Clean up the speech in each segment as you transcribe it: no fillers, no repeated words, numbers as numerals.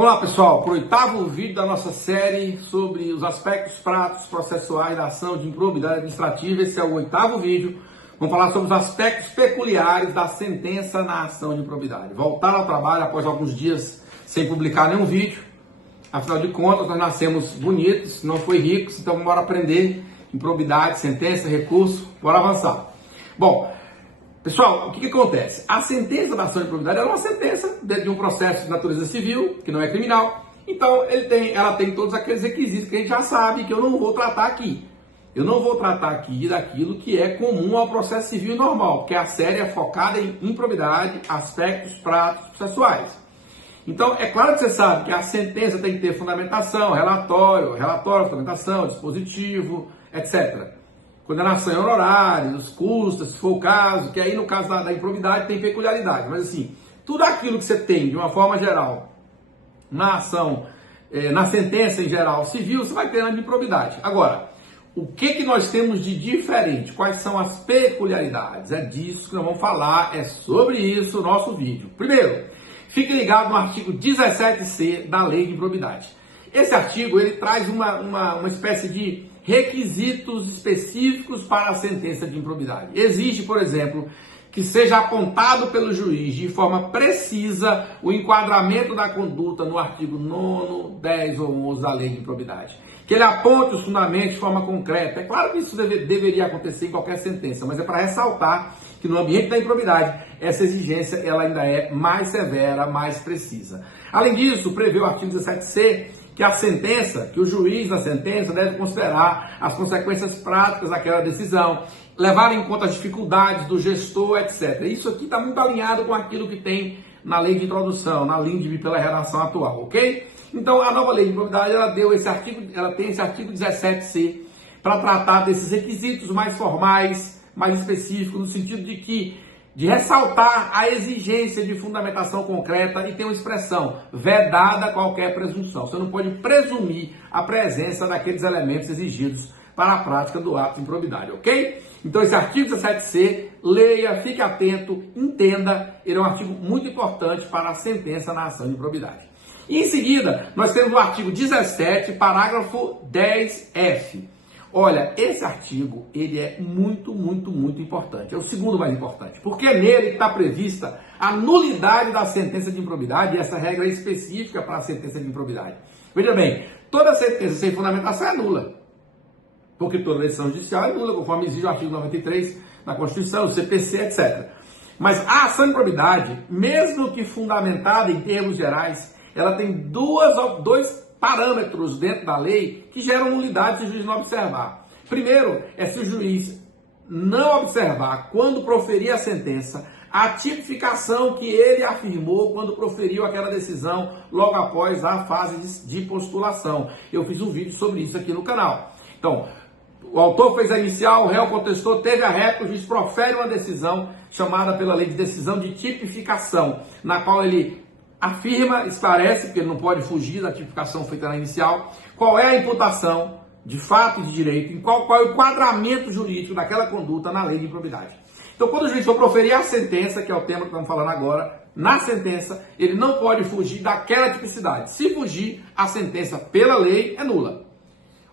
Vamos lá, pessoal, para o 8º vídeo da nossa série sobre os aspectos práticos processuais da ação de improbidade administrativa. Esse é o 8º vídeo. Vamos falar sobre os aspectos peculiares da sentença na ação de improbidade. Voltar ao trabalho após alguns dias sem publicar nenhum vídeo. Afinal de contas, nós nascemos bonitos, não foi ricos, então vamos aprender improbidade, sentença, recurso, bora avançar. Bom, pessoal, o que acontece? A sentença da ação de improbidade é uma sentença de um processo de natureza civil, que não é criminal. Então, ela tem todos aqueles requisitos que a gente já sabe que eu não vou tratar aqui. Eu não vou tratar aqui daquilo que é comum ao processo civil normal, que a série é focada em improbidade, aspectos práticos processuais. Então, é claro que você sabe que a sentença tem que ter fundamentação, relatório, fundamentação, dispositivo, etc. Condenação em honorários, custas, se for o caso, que aí no caso da improbidade tem peculiaridade. Mas assim, tudo aquilo que você tem de uma forma geral na ação, na sentença em geral civil, você vai ter na de improbidade. Agora, o que nós temos de diferente? Quais são as peculiaridades? É disso que nós vamos falar, é sobre isso o nosso vídeo. Primeiro, fique ligado no artigo 17C da Lei de Improbidade. Esse artigo ele traz uma espécie de requisitos específicos para a sentença de improbidade. Exige, por exemplo, que seja apontado pelo juiz de forma precisa o enquadramento da conduta no artigo 9º, 10 ou 11 da Lei de Improbidade. Que ele aponte os fundamentos de forma concreta. É claro que isso deveria acontecer em qualquer sentença, mas é para ressaltar que no ambiente da improbidade, essa exigência ela ainda é mais severa, mais precisa. Além disso, prevê o artigo 17C que a sentença, que o juiz da sentença deve considerar as consequências práticas daquela decisão, levar em conta as dificuldades do gestor, etc. Isso aqui está muito alinhado com aquilo que tem na lei de introdução, na LINDB pela redação atual, ok? Então, a nova lei de improbidade, ela tem esse artigo 17C para tratar desses requisitos mais formais, mais específicos, no sentido de ressaltar a exigência de fundamentação concreta e tem uma expressão, vedada qualquer presunção. Você não pode presumir a presença daqueles elementos exigidos para a prática do ato de improbidade, ok? Então esse artigo 17C, leia, fique atento, entenda, ele é um artigo muito importante para a sentença na ação de improbidade. E em seguida, nós temos o artigo 17, parágrafo 10F. Olha, esse artigo, ele é muito importante. É o segundo mais importante. Porque nele está prevista a nulidade da sentença de improbidade, e essa regra é específica para a sentença de improbidade. Veja bem, toda sentença sem fundamentação é nula. Porque toda decisão judicial é nula, conforme exige o artigo 93 da Constituição, o CPC, etc. Mas a ação de improbidade, mesmo que fundamentada em termos gerais, ela tem dois parâmetros dentro da lei que geram nulidade se o juiz não observar. Primeiro, é se o juiz não observar, quando proferir a sentença, a tipificação que ele afirmou quando proferiu aquela decisão logo após a fase de postulação. Eu fiz um vídeo sobre isso aqui no canal. Então, o autor fez a inicial, o réu contestou, teve a réplica, o juiz profere uma decisão chamada pela lei de decisão de tipificação, na qual ele afirma, esclarece, porque ele não pode fugir da tipificação feita na inicial, qual é a imputação de fato e de direito, qual é o enquadramento jurídico daquela conduta na lei de improbidade. Então, quando o juiz for proferir a sentença, que é o tema que estamos falando agora, na sentença, ele não pode fugir daquela tipicidade. Se fugir, a sentença pela lei é nula.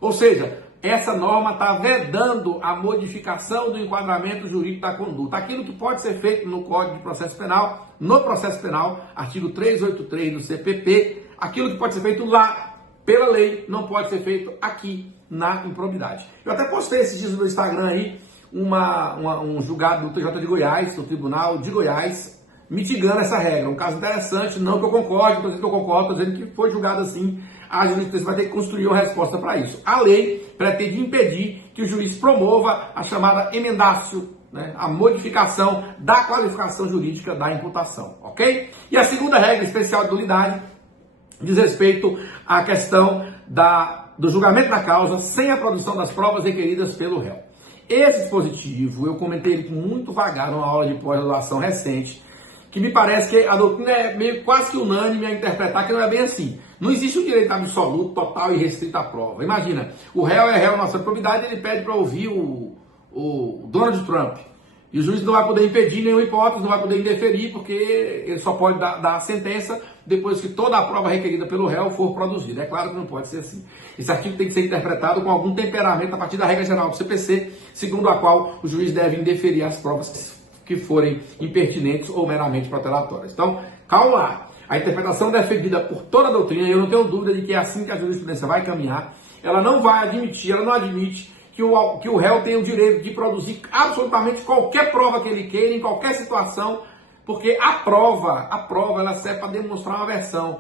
Ou seja, essa norma está vedando a modificação do enquadramento jurídico da conduta. Aquilo que pode ser feito no Código de Processo Penal, no processo penal, artigo 383 do CPP, aquilo que pode ser feito lá pela lei, não pode ser feito aqui na improbidade. Eu até postei esses dias no meu Instagram aí, um julgado do TJ de Goiás, do Tribunal de Goiás, mitigando essa regra. Um caso interessante, não que eu concorde, estou dizendo que eu concordo, estou dizendo que foi julgado assim. A justiça vai ter que construir uma resposta para isso. A lei pretende impedir que o juiz promova a chamada emendácio, né, a modificação da qualificação jurídica da imputação, ok? E a segunda regra especial de nulidade diz respeito à questão do julgamento da causa sem a produção das provas requeridas pelo réu. Esse dispositivo, eu comentei ele muito vagar numa aula de pós-graduação recente, que me parece que a doutrina é meio quase que unânime a interpretar que não é bem assim. Não existe um direito absoluto, total e restrito à prova. Imagina, o réu é réu na sua improbidade, ele pede para ouvir o Donald Trump. E o juiz não vai poder impedir nenhuma hipótese, não vai poder indeferir, porque ele só pode dar a sentença depois que toda a prova requerida pelo réu for produzida. É claro que não pode ser assim. Esse artigo tem que ser interpretado com algum temperamento a partir da regra geral do CPC, segundo a qual o juiz deve indeferir as provas que forem impertinentes ou meramente protelatórias. Então, calma lá. A interpretação defendida por toda a doutrina, e eu não tenho dúvida de que é assim que a jurisprudência vai caminhar, ela não vai admitir, ela não admite que o réu tem o direito de produzir absolutamente qualquer prova que ele queira, em qualquer situação, porque a prova ela serve para demonstrar uma versão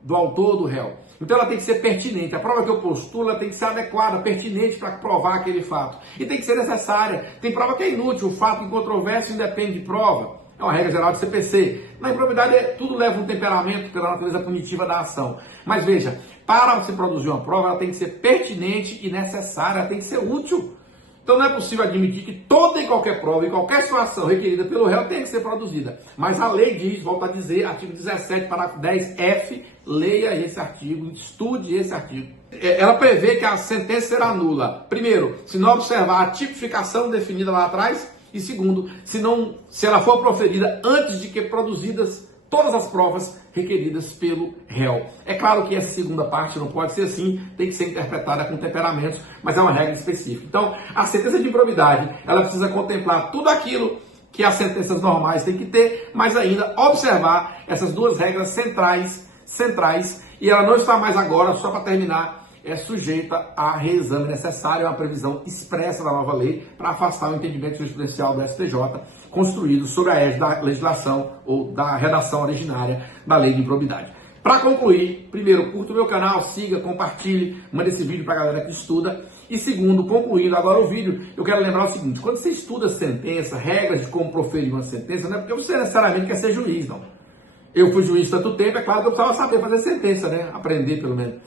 do autor ou do réu. Então ela tem que ser pertinente. A prova que eu postulo ela tem que ser adequada, pertinente para provar aquele fato. E tem que ser necessária. Tem prova que é inútil, o fato em controvérsia independe de prova. É uma regra geral do CPC. Na improbidade, tudo leva um temperamento pela natureza punitiva da ação. Mas veja, para se produzir uma prova, ela tem que ser pertinente e necessária, ela tem que ser útil. Então não é possível admitir que toda e qualquer prova, em qualquer situação requerida pelo réu, tem que ser produzida. Mas a lei diz, volto a dizer, artigo 17, parágrafo 10F, leia esse artigo, estude esse artigo. Ela prevê que a sentença será nula. Primeiro, se não observar a tipificação definida lá atrás. E segundo, se ela for proferida antes de que produzidas todas as provas requeridas pelo réu. É claro que essa segunda parte não pode ser assim, tem que ser interpretada com temperamentos, mas é uma regra específica. Então, a sentença de improbidade, ela precisa contemplar tudo aquilo que as sentenças normais têm que ter, mas ainda observar essas duas regras centrais, e ela não está mais agora, só para terminar, é sujeita a reexame necessário, a uma previsão expressa da nova lei para afastar o entendimento jurisprudencial do STJ construído sobre a égide da legislação ou da redação originária da lei de improbidade. Para concluir, primeiro, curta o meu canal, siga, compartilhe, mande esse vídeo para a galera que estuda. E segundo, concluindo agora o vídeo, eu quero lembrar o seguinte, quando você estuda sentença, regras de como proferir uma sentença, não é porque você necessariamente quer ser juiz, não. Eu fui juiz tanto tempo, é claro que eu precisava saber fazer sentença, né? Aprender pelo menos.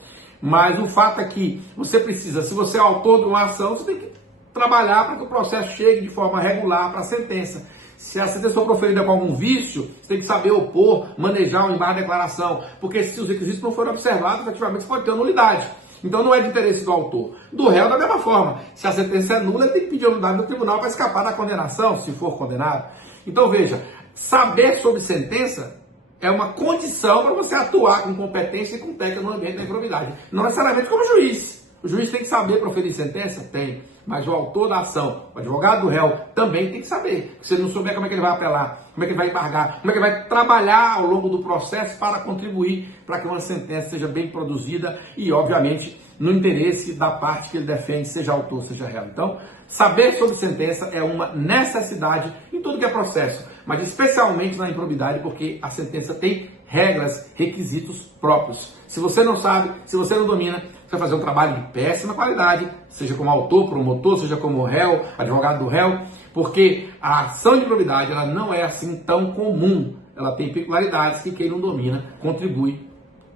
Mas o fato é que você precisa, se você é autor de uma ação, você tem que trabalhar para que o processo chegue de forma regular para a sentença. Se a sentença for proferida com algum vício, você tem que saber opor, manejar o embargo de declaração, porque se os requisitos não forem observados, efetivamente você pode ter nulidade. Então não é de interesse do autor. Do réu, da mesma forma. Se a sentença é nula, ele tem que pedir a nulidade no tribunal para escapar da condenação, se for condenado. Então veja, saber sobre sentença é uma condição para você atuar com competência e com técnica no ambiente da improbidade. Não necessariamente como juiz. O juiz tem que saber proferir sentença? Tem. Mas o autor da ação, o advogado do réu, também tem que saber. Se ele não souber como é que ele vai apelar, como é que ele vai embargar, como é que ele vai trabalhar ao longo do processo para contribuir para que uma sentença seja bem produzida e, obviamente, no interesse da parte que ele defende, seja autor, seja réu. Então, saber sobre sentença é uma necessidade em tudo que é processo, mas especialmente na improbidade, porque a sentença tem regras, requisitos próprios. Se você não sabe, se você não domina, você vai fazer um trabalho de péssima qualidade, seja como autor, promotor, seja como réu, advogado do réu, porque a ação de improbidade ela não é assim tão comum. Ela tem peculiaridades que quem não domina contribui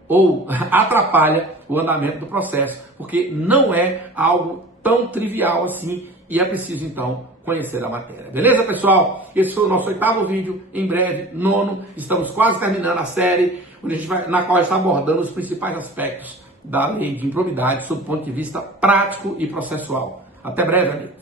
ou atrapalha o andamento do processo, porque não é algo tão trivial assim e é preciso então conhecer a matéria. Beleza, pessoal? Esse foi o nosso 8º vídeo, em breve, 9º, estamos quase terminando a série, na qual está abordando os principais aspectos da lei de improbidade sob o ponto de vista prático e processual. Até breve, amigo.